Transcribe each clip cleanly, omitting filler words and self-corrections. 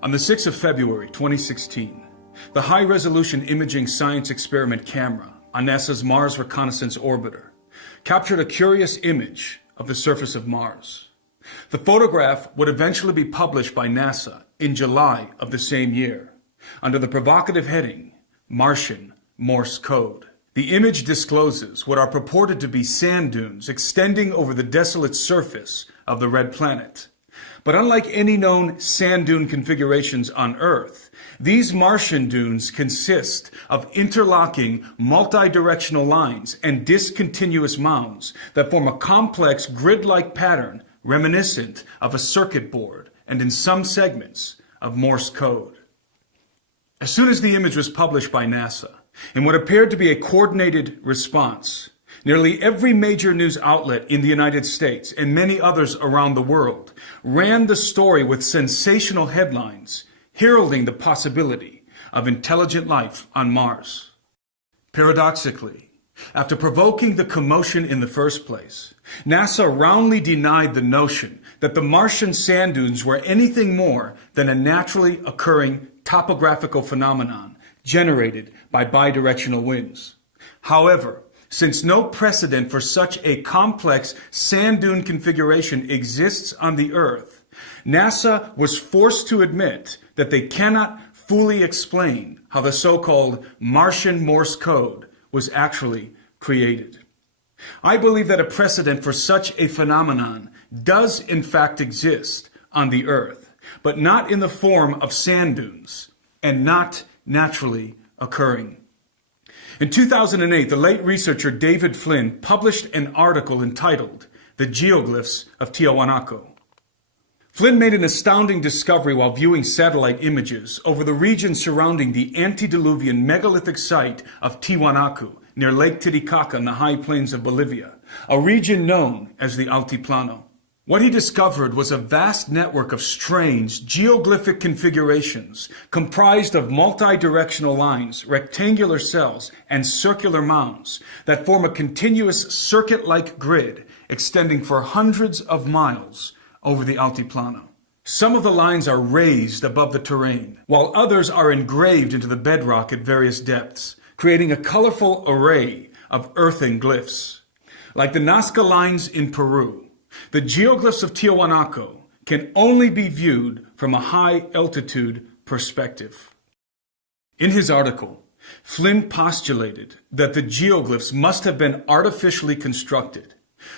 On the 6th of February 2016, the high-resolution imaging science experiment camera on NASA's Mars Reconnaissance Orbiter captured a curious image of the surface of Mars. The photograph would eventually be published by NASA in July of the same year, under the provocative heading, Martian Morse Code. The image discloses what are purported to be sand dunes extending over the desolate surface of the red planet. But unlike any known sand dune configurations on Earth, these Martian dunes consist of interlocking multi-directional lines and discontinuous mounds that form a complex grid-like pattern reminiscent of a circuit board and, in some segments, of Morse code. As soon as the image was published by NASA, in what appeared to be a coordinated response, nearly every major news outlet in the United States and many others around the world ran the story with sensational headlines heralding the possibility of intelligent life on Mars. Paradoxically, after provoking the commotion in the first place, NASA roundly denied the notion that the Martian sand dunes were anything more than a naturally occurring topographical phenomenon generated by bidirectional winds. However, since no precedent for such a complex sand dune configuration exists on the Earth, NASA was forced to admit that they cannot fully explain how the so-called Martian Morse code was actually created. I believe that a precedent for such a phenomenon does in fact exist on the Earth, but not in the form of sand dunes and not naturally occurring. In 2008, the late researcher David Flynn published an article entitled The Geoglyphs of Tiwanaku. Flynn made an astounding discovery while viewing satellite images over the region surrounding the antediluvian megalithic site of Tiwanaku near Lake Titicaca in the high plains of Bolivia, a region known as the Altiplano. What he discovered was a vast network of strange geoglyphic configurations comprised of multi-directional lines, rectangular cells, and circular mounds that form a continuous circuit-like grid extending for hundreds of miles over the Altiplano. Some of the lines are raised above the terrain, while others are engraved into the bedrock at various depths, creating a colorful array of earthen glyphs. Like the Nazca lines in Peru, the geoglyphs of Tiwanaku can only be viewed from a high-altitude perspective. In his article, Flynn postulated that the geoglyphs must have been artificially constructed,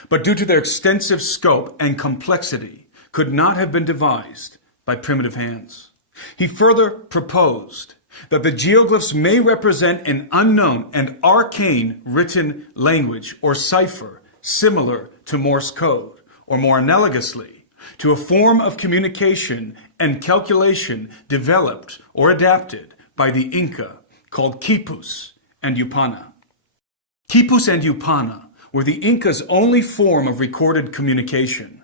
but due to their extensive scope and complexity, could not have been devised by primitive hands. He further proposed that the geoglyphs may represent an unknown and arcane written language or cipher similar to Morse code, or more analogously, to a form of communication and calculation developed or adapted by the Inca called quipus and yupana. Quipus and yupana were the Inca's only form of recorded communication.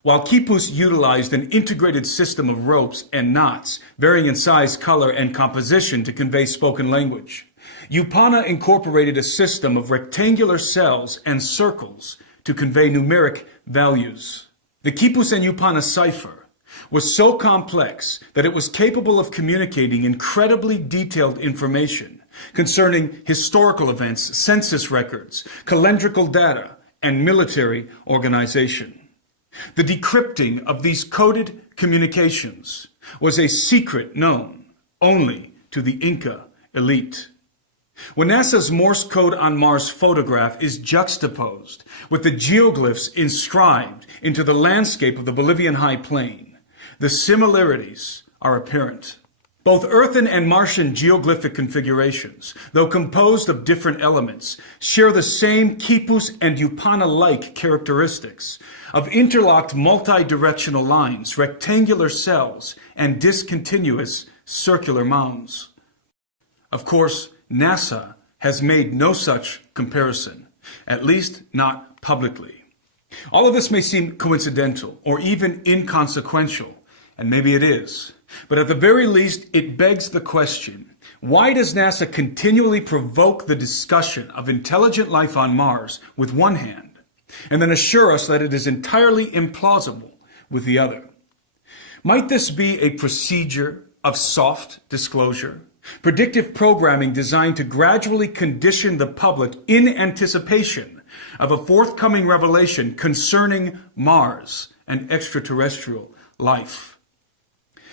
While quipus utilized an integrated system of ropes and knots, varying in size, color, and composition to convey spoken language, yupana incorporated a system of rectangular cells and circles to convey numeric values. The quipus and yupana cipher was so complex that it was capable of communicating incredibly detailed information concerning historical events, census records, calendrical data, and military organization. The decrypting of these coded communications was a secret known only to the Inca elite. When NASA's Morse code on Mars photograph is juxtaposed with the geoglyphs inscribed into the landscape of the Bolivian high plain, the similarities are apparent. Both earthen and Martian geoglyphic configurations, though composed of different elements, share the same quipus and yupana-like characteristics of interlocked multi-directional lines, rectangular cells, and discontinuous circular mounds. Of course, NASA has made no such comparison, at least not publicly. All of this may seem coincidental or even inconsequential, and maybe it is. But at the very least, it begs the question, why does NASA continually provoke the discussion of intelligent life on Mars with one hand, and then assure us that it is entirely implausible with the other? Might this be a procedure of soft disclosure? Predictive programming designed to gradually condition the public in anticipation of a forthcoming revelation concerning Mars and extraterrestrial life.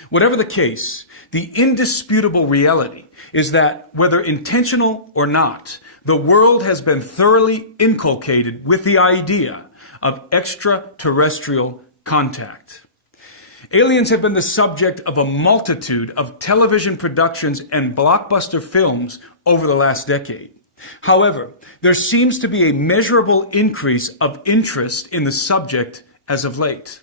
Whatever the case, the indisputable reality is that, whether intentional or not, the world has been thoroughly inculcated with the idea of extraterrestrial contact. Aliens have been the subject of a multitude of television productions and blockbuster films over the last decade. However, there seems to be a measurable increase of interest in the subject as of late.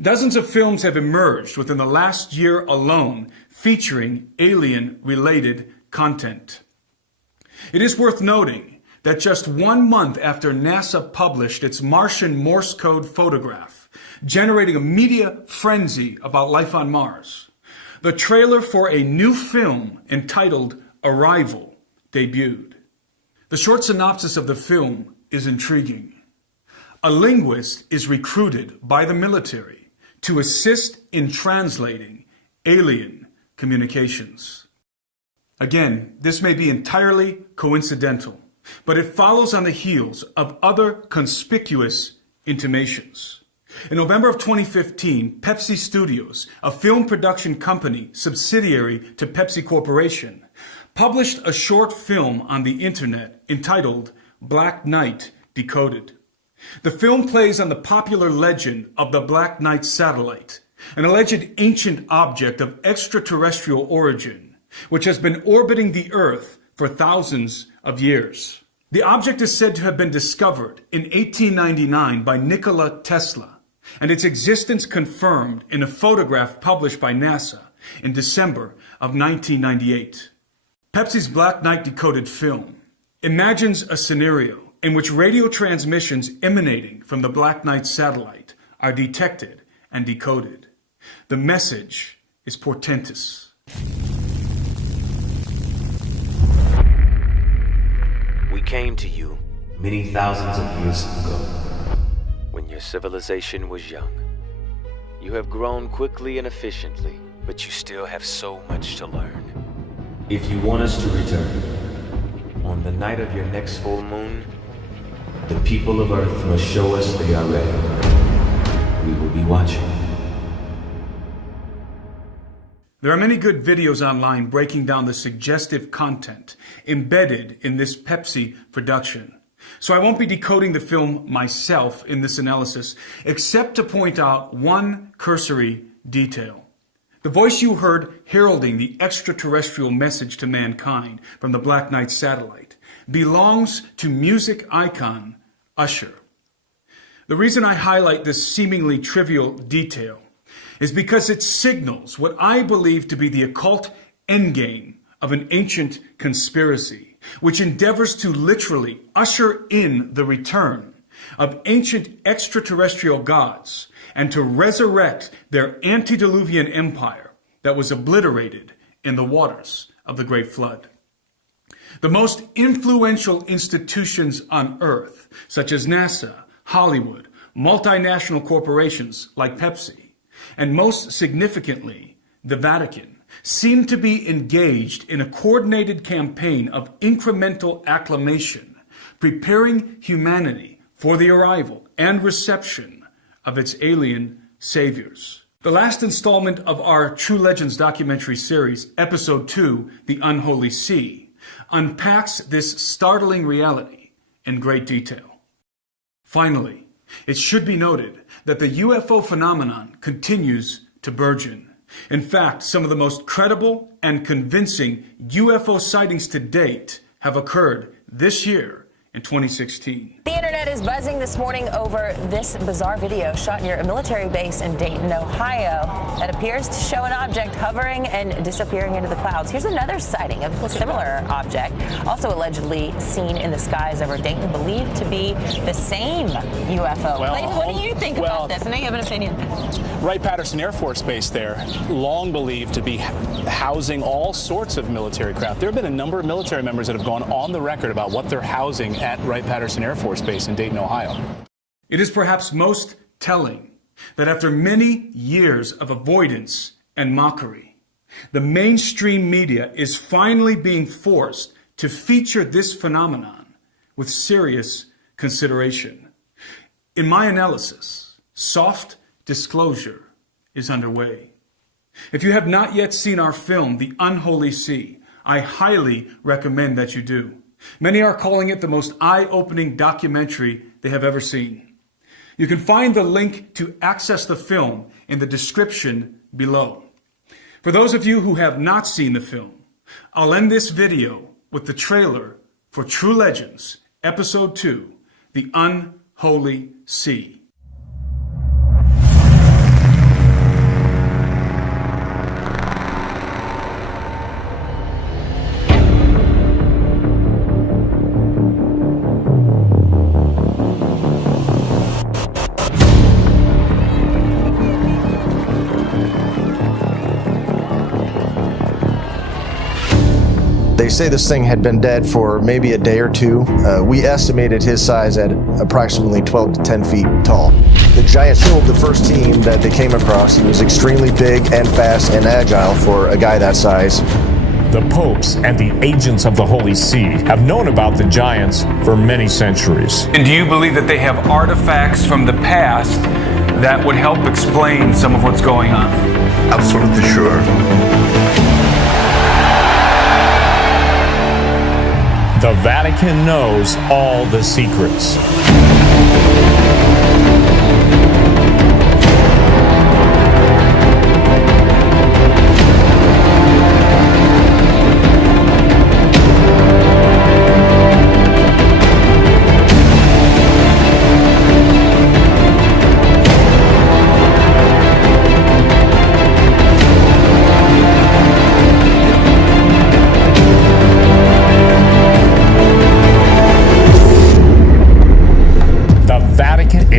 Dozens of films have emerged within the last year alone featuring alien-related content. It is worth noting that just 1 month after NASA published its Martian Morse code photograph, generating a media frenzy about life on Mars, the trailer for a new film entitled Arrival debuted. The short synopsis of the film is intriguing. A linguist is recruited by the military to assist in translating alien communications. Again, this may be entirely coincidental, but it follows on the heels of other conspicuous intimations. In November of 2015, Pepsi Studios, a film production company subsidiary to Pepsi Corporation, published a short film on the internet entitled Black Knight Decoded. The film plays on the popular legend of the Black Knight satellite, an alleged ancient object of extraterrestrial origin, which has been orbiting the Earth for thousands of years. The object is said to have been discovered in 1899 by Nikola Tesla, and its existence confirmed in a photograph published by NASA in December of 1998. Pepsi's Black Knight Decoded film imagines a scenario in which radio transmissions emanating from the Black Knight satellite are detected and decoded. The message is portentous. We came to you many thousands of years ago, when your civilization was young. You have grown quickly and efficiently, but you still have so much to learn. If you want us to return, On the night of your next full moon, the people of Earth must show us they are ready. We will be watching. There are many good videos online breaking down the suggestive content embedded in this Pepsi production. So I won't be decoding the film myself in this analysis, except to point out one cursory detail. The voice you heard heralding the extraterrestrial message to mankind from the Black Knight satellite belongs to music icon Usher. The reason I highlight this seemingly trivial detail is because it signals what I believe to be the occult endgame of an ancient conspiracy, which endeavors to literally usher in the return of ancient extraterrestrial gods and to resurrect their antediluvian empire that was obliterated in the waters of the Great Flood. The most influential institutions on Earth, such as NASA, Hollywood, multinational corporations like Pepsi, and most significantly, the Vatican, seem to be engaged in a coordinated campaign of incremental acclamation, preparing humanity for the arrival and reception of its alien saviors. The last installment of our True Legends documentary series, Episode 2, The Unholy Sea, unpacks this startling reality in great detail. Finally, it should be noted that the UFO phenomenon continues to burgeon. In fact, some of the most credible and convincing UFO sightings to date have occurred this year in 2016. The internet is buzzing this morning over this bizarre video shot near a military base in Dayton, Ohio, that appears to show an object hovering and disappearing into the clouds. Here's another sighting of a similar object, also allegedly seen in the skies over Dayton, believed to be the same UFO. Clayton, what do you think about this? And I have an opinion. Wright-Patterson Air Force Base there, long believed to be housing all sorts of military craft. There have been a number of military members that have gone on the record about what they're housing at Wright-Patterson Air Force Base in Dayton, Ohio. It is perhaps most telling that after many years of avoidance and mockery, the mainstream media is finally being forced to feature this phenomenon with serious consideration. In my analysis, soft disclosure is underway. If you have not yet seen our film, The Unholy Sea, I highly recommend that you do. Many are calling it the most eye-opening documentary they have ever seen. You can find the link to access the film in the description below. For those of you who have not seen the film, I'll end this video with the trailer for True Legends, Episode 2, The Unholy Sea. They say this thing had been dead for maybe a day or two. We estimated his size at approximately 12 to 10 feet tall. The giant killed the first team that they came across. He was extremely big and fast and agile for a guy that size. The popes and the agents of the Holy See have known about the giants for many centuries. And do you believe that they have artifacts from the past that would help explain some of what's going on? Absolutely sure. The Vatican knows all the secrets.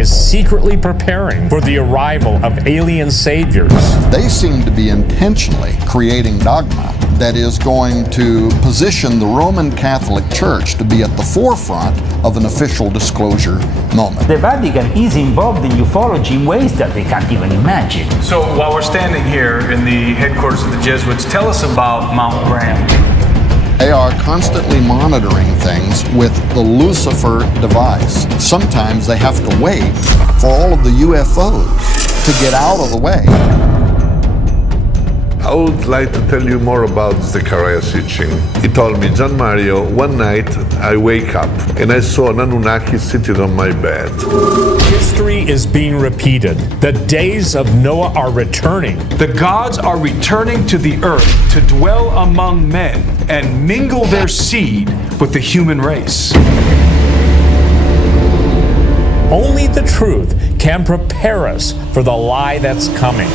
Secretly preparing for the arrival of alien saviors. They seem to be intentionally creating dogma that is going to position the Roman Catholic Church to be at the forefront of an official disclosure moment. The Vatican is involved in ufology in ways that they can't even imagine. So while we're standing here in the headquarters of the Jesuits, tell us about Mount Graham. They are constantly monitoring things with the Lucifer device. Sometimes they have to wait for all of the UFOs to get out of the way. I would like to tell you more about Zechariah Sitchin. He told me, John Mario, one night I wake up and I saw an Anunnaki sitting on my bed. History is being repeated. The days of Noah are returning. The gods are returning to the earth to dwell among men and mingle their seed with the human race. Only the truth can prepare us for the lie that's coming.